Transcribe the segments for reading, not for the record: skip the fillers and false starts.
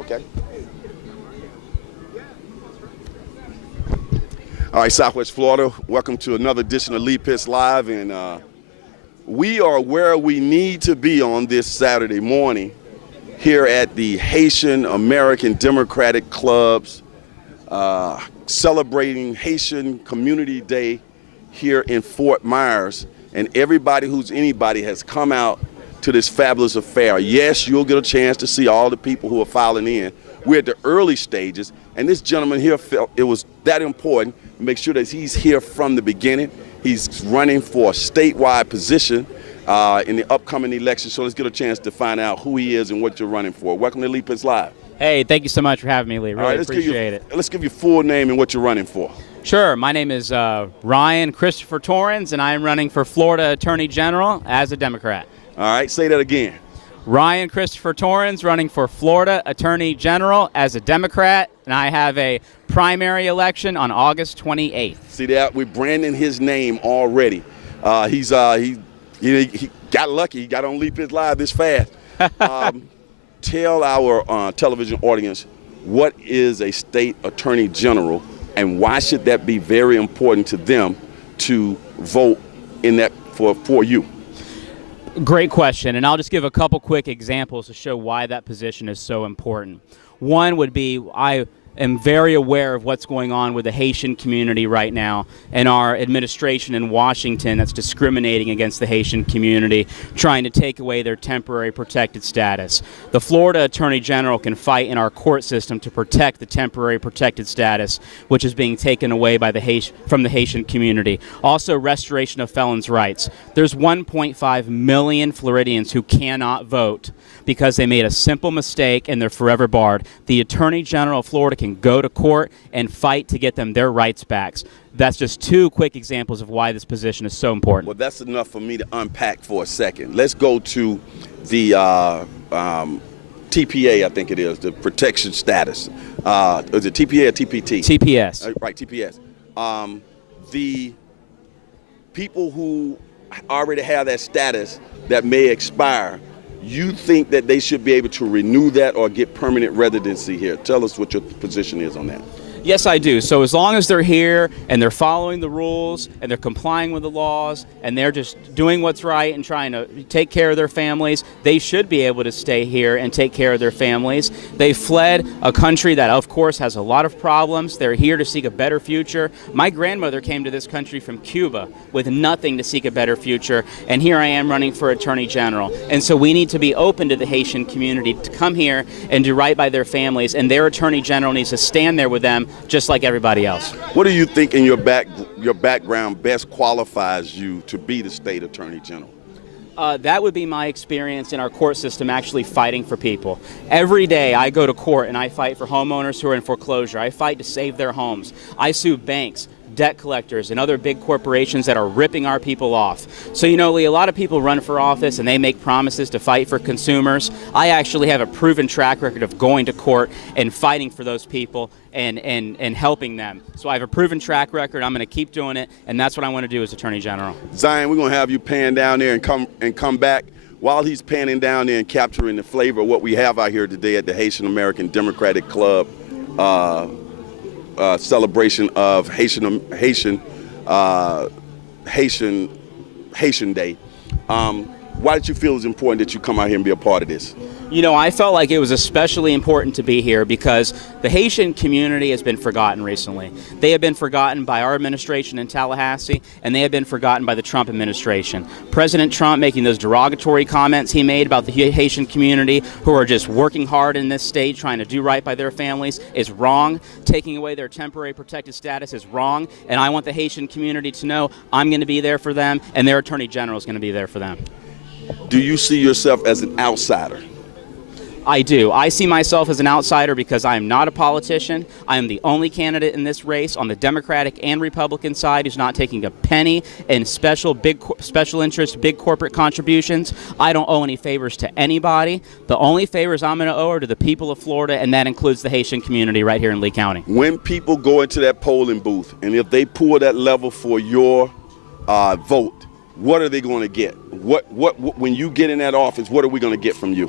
you, okay? All right, Southwest Florida, welcome to another edition of Lead Pits Live, and we are where we need to be on this Saturday morning here at the Haitian American Democratic Club's celebrating Haitian Community Day here in Fort Myers, and everybody who's anybody has come out to this fabulous affair. Yes, you'll get a chance to see all the people who are filing in. We're at the early stages, and this gentleman here felt it was that important to make sure that he's here from the beginning. He's running for a statewide position in the upcoming election, so let's get a chance to find out who he is and what you're running for. Welcome to Lead Pits Live. Hey, thank you so much for having me, Lee. Really right, appreciate it. Let's give you full name and what you're running for. Sure. My name is Ryan Christopher Torrens, and I am running for Florida Attorney General as a Democrat. All right, say that again. Ryan Christopher Torrens, running for Florida Attorney General as a Democrat, and I have a primary election on August 28th. See that? We're branding his name already. He got lucky. He got on Lead Pits Live this fast. Tell our television audience, what is a state attorney general, and why should that be very important to them to vote in that for you? Great question, and I'll just give a couple quick examples to show why that position is so important. One would be I am very aware of what's going on with the Haitian community right now and our administration in Washington that's discriminating against the Haitian community, trying to take away their temporary protected status. The Florida Attorney General can fight in our court system to protect the temporary protected status, which is being taken away by from the Haitian community. Also, restoration of felons' rights. There's 1.5 million Floridians who cannot vote because they made a simple mistake and they're forever barred. The Attorney General of Florida can go to court and fight to get them their rights back. That's just two quick examples of why this position is so important. Well, that's enough for me to unpack for a second. Let's go to the TPA, I think it is, the protection status. Is it TPA or TPT? TPS. Right, TPS. The people who already have that status that may expire, you think that they should be able to renew that or get permanent residency here? Tell us what your position is on that. Yes, I do. So as long as they're here and they're following the rules and they're complying with the laws and they're just doing what's right and trying to take care of their families, they should be able to stay here and take care of their families. They fled a country that, of course, has a lot of problems. They're here to seek a better future. My grandmother came to this country from Cuba with nothing to seek a better future, and here I am running for Attorney General. And so we need to be open to the Haitian community to come here and do right by their families, and their Attorney General needs to stand there with them just like everybody else. What do you think in your background best qualifies you to be the state attorney general? That would be my experience in our court system actually fighting for people. Every day I go to court and I fight for homeowners who are in foreclosure. I fight to save their homes. I sue banks, debt collectors, and other big corporations that are ripping our people off. So, you know, Lee, a lot of people run for office and they make promises to fight for consumers. I actually have a proven track record of going to court and fighting for those people and helping them. So I have a proven track record. I'm going to keep doing it, and that's what I want to do as Attorney General. Zion, we're going to have you pan down there and come back. While he's panning down there and capturing the flavor of what we have out here today at the Haitian American Democratic Club celebration of Haitian Day. Why did you feel it was important that you come out here and be a part of this? You know, I felt like it was especially important to be here because the Haitian community has been forgotten recently. They have been forgotten by our administration in Tallahassee, and they have been forgotten by the Trump administration. President Trump making those derogatory comments he made about the Haitian community who are just working hard in this state trying to do right by their families is wrong. Taking away their temporary protected status is wrong, and I want the Haitian community to know I'm going to be there for them, and their Attorney General is going to be there for them. Do you see yourself as an outsider? I do. I see myself as an outsider because I am not a politician. I am the only candidate in this race on the Democratic and Republican side who's not taking a penny in special interest, big corporate contributions. I don't owe any favors to anybody. The only favors I'm going to owe are to the people of Florida, and that includes the Haitian community right here in Lee County. When people go into that polling booth, and if they pull that level for your vote, what are they going to get? When you get in that office, what are we going to get from you?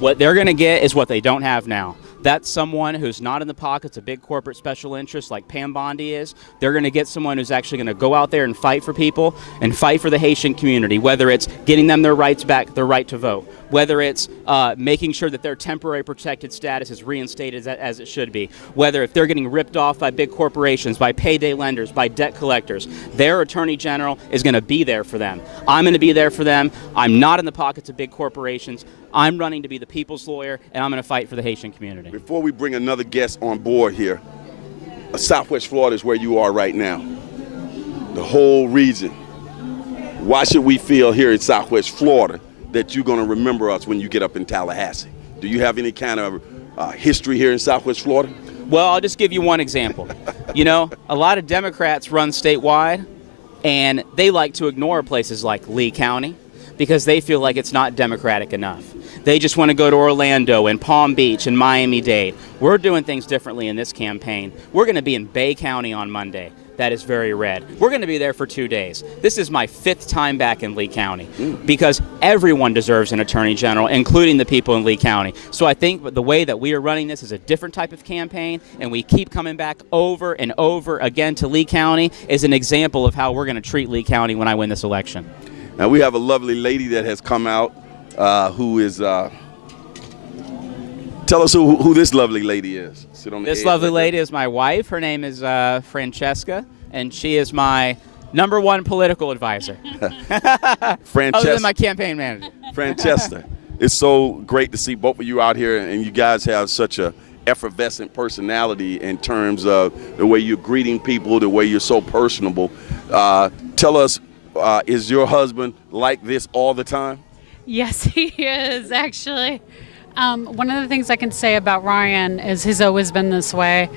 What they're going to get is what they don't have now. That's someone who's not in the pockets of big corporate special interests like Pam Bondi is. They're going to get someone who's actually going to go out there and fight for people and fight for the Haitian community, whether it's getting them their rights back, their right to vote, whether it's making sure that their temporary protected status is reinstated as it should be, whether if they're getting ripped off by big corporations, by payday lenders, by debt collectors, their attorney general is going to be there for them. I'm going to be there for them. I'm not in the pockets of big corporations. I'm running to be the people's lawyer, and I'm going to fight for the Haitian community. Before we bring another guest on board here, Southwest Florida is where you are right now. The whole region. Why should we feel here in Southwest Florida that you're going to remember us when you get up in Tallahassee? Do you have any kind of history here in Southwest Florida? Well, I'll just give you one example. You know, a lot of Democrats run statewide, and they like to ignore places like Lee County because they feel like it's not Democratic enough. They just want to go to Orlando and Palm Beach and Miami-Dade. We're doing things differently in this campaign. We're going to be in Bay County on Monday. That is very red. We're going to be there for 2 days. This is my 5th time back in Lee County because everyone deserves an attorney general, including the people in Lee County. So I think the way that we are running this is a different type of campaign, and we keep coming back over and over again to Lee County is an example of how we're going to treat Lee County when I win this election. Now we have a lovely lady that has come out who is, tell us who this lovely lady is. Sit on the This edge lovely right lady is my wife. Her name is Francesca, and she is my #1 political advisor. Francesca. Other than my campaign manager. Francesca, it's so great to see both of you out here, and you guys have such a effervescent personality in terms of the way you're greeting people, the way you're so personable. Tell us, is your husband like this all the time? Yes, he is, actually. One of the things I can say about Ryan is he's always been this way.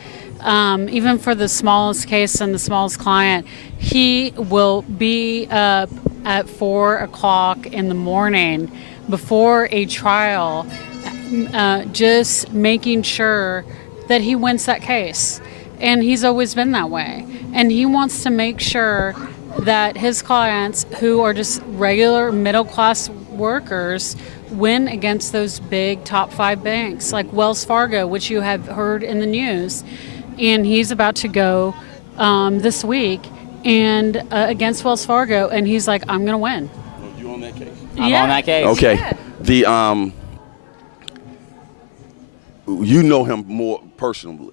Even for the smallest case and the smallest client, he will be up at 4 o'clock in the morning before a trial, just making sure that he wins that case. And he's always been that way. And he wants to make sure that his clients, who are just regular middle-class workers, win against those big top 5 banks like Wells Fargo, which you have heard in the news. And he's about to go this week and against Wells Fargo, and he's like, I'm going to win. You on that case? I'm on that case. Okay. Yeah. The you know him more personal.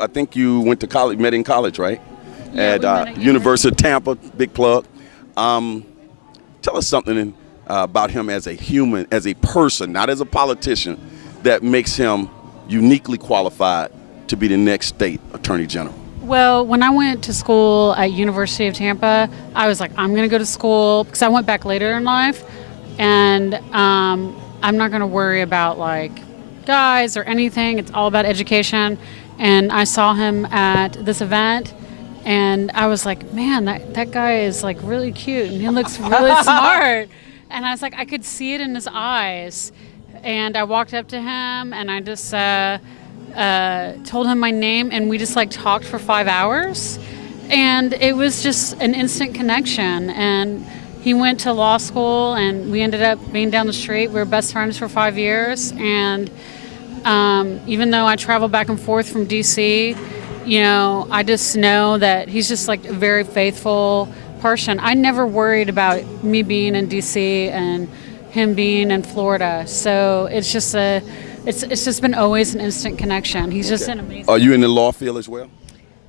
I think you went to college, met in college, right? Yeah, we met At at University of Tampa, big plug. Tell us something about him as a human, as a person, not as a politician, that makes him uniquely qualified to be the next state attorney general. Well, when I went to school at University of Tampa, I was like, I'm going to go to school because I went back later in life, and I'm not going to worry about like guys or anything. It's all about education. And I saw him at this event, and I was like, man, that guy is like really cute, and he looks really smart. And I was like, I could see it in his eyes. And I walked up to him, and I just told him my name, and we just like talked for 5 hours. And it was just an instant connection. And he went to law school, and we ended up being down the street. We were best friends for 5 years. And even though I travel back and forth from D.C., you know, I just know that he's just like a very faithful person. I never worried about me being in D.C. and him being in Florida. So it's just it's just been always an instant connection. He's just an amazing. Are you in the law field as well?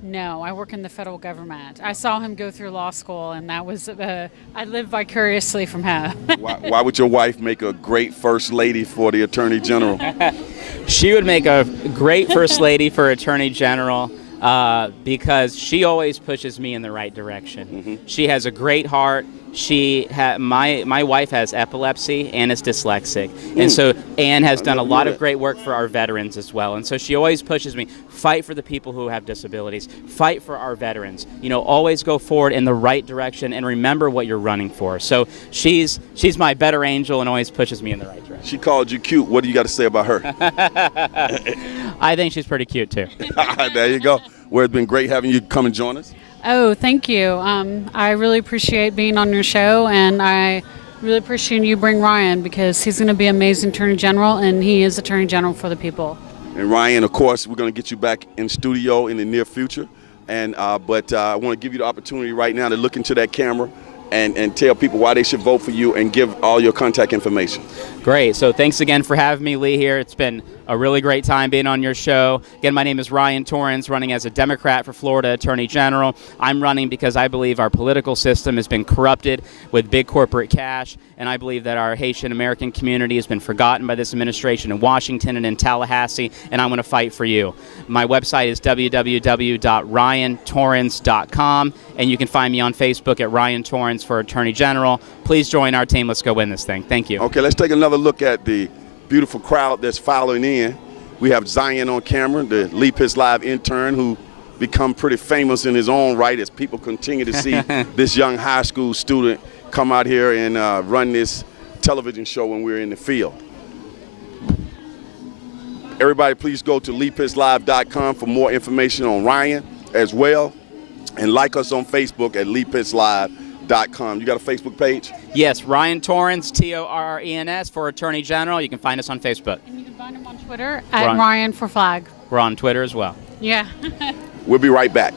No, I work in the federal government. I saw him go through law school, and that was I lived vicariously from him. Why would your wife make a great first lady for the attorney general? She would make a great first lady for attorney general because she always pushes me in the right direction. Mm-hmm. She has a great heart. My wife has epilepsy and is dyslexic, and so Anne has done a lot of great work for our veterans as well. And so she always pushes me, fight for the people who have disabilities, fight for our veterans. You know, always go forward in the right direction and remember what you're running for. So she's my better angel and always pushes me in the right direction. She called you cute. What do you got to say about her? I think she's pretty cute too. There you go. Well, it's been great having you come and join us. Oh, thank you. I really appreciate being on your show, and I really appreciate you bring Ryan because he's going to be an amazing Attorney General, and he is Attorney General for the people. And Ryan, of course, we're going to get you back in studio in the near future. And but I want to give you the opportunity right now to look into that camera and tell people why they should vote for you and give all your contact information. Great. So thanks again for having me, Lee, here. It's been a really great time being on your show. Again, my name is Ryan Torrens, running as a Democrat for Florida Attorney General. I'm running because I believe our political system has been corrupted with big corporate cash, and I believe that our Haitian American community has been forgotten by this administration in Washington and in Tallahassee, and I'm going to fight for you. My website is www.ryantorrens.com, and you can find me on Facebook at Ryan Torrens for Attorney General. Please join our team. Let's go win this thing. Thank you. Okay, let's take another look at the beautiful crowd that's filing in. We have Zion on camera, the Leap His Live intern, who become pretty famous in his own right as people continue to see this young high school student come out here and run this television show when we're in the field. Everybody, please go to leaphislive.com for more information on Ryan as well, and like us on Facebook at leaphislive.com. You got a Facebook page? Yes, Ryan Torrens, Torrens for Attorney General. You can find us on Facebook. And you can find him on Twitter at Ryan for Flag. We're on Twitter as well. Yeah. We'll be right back.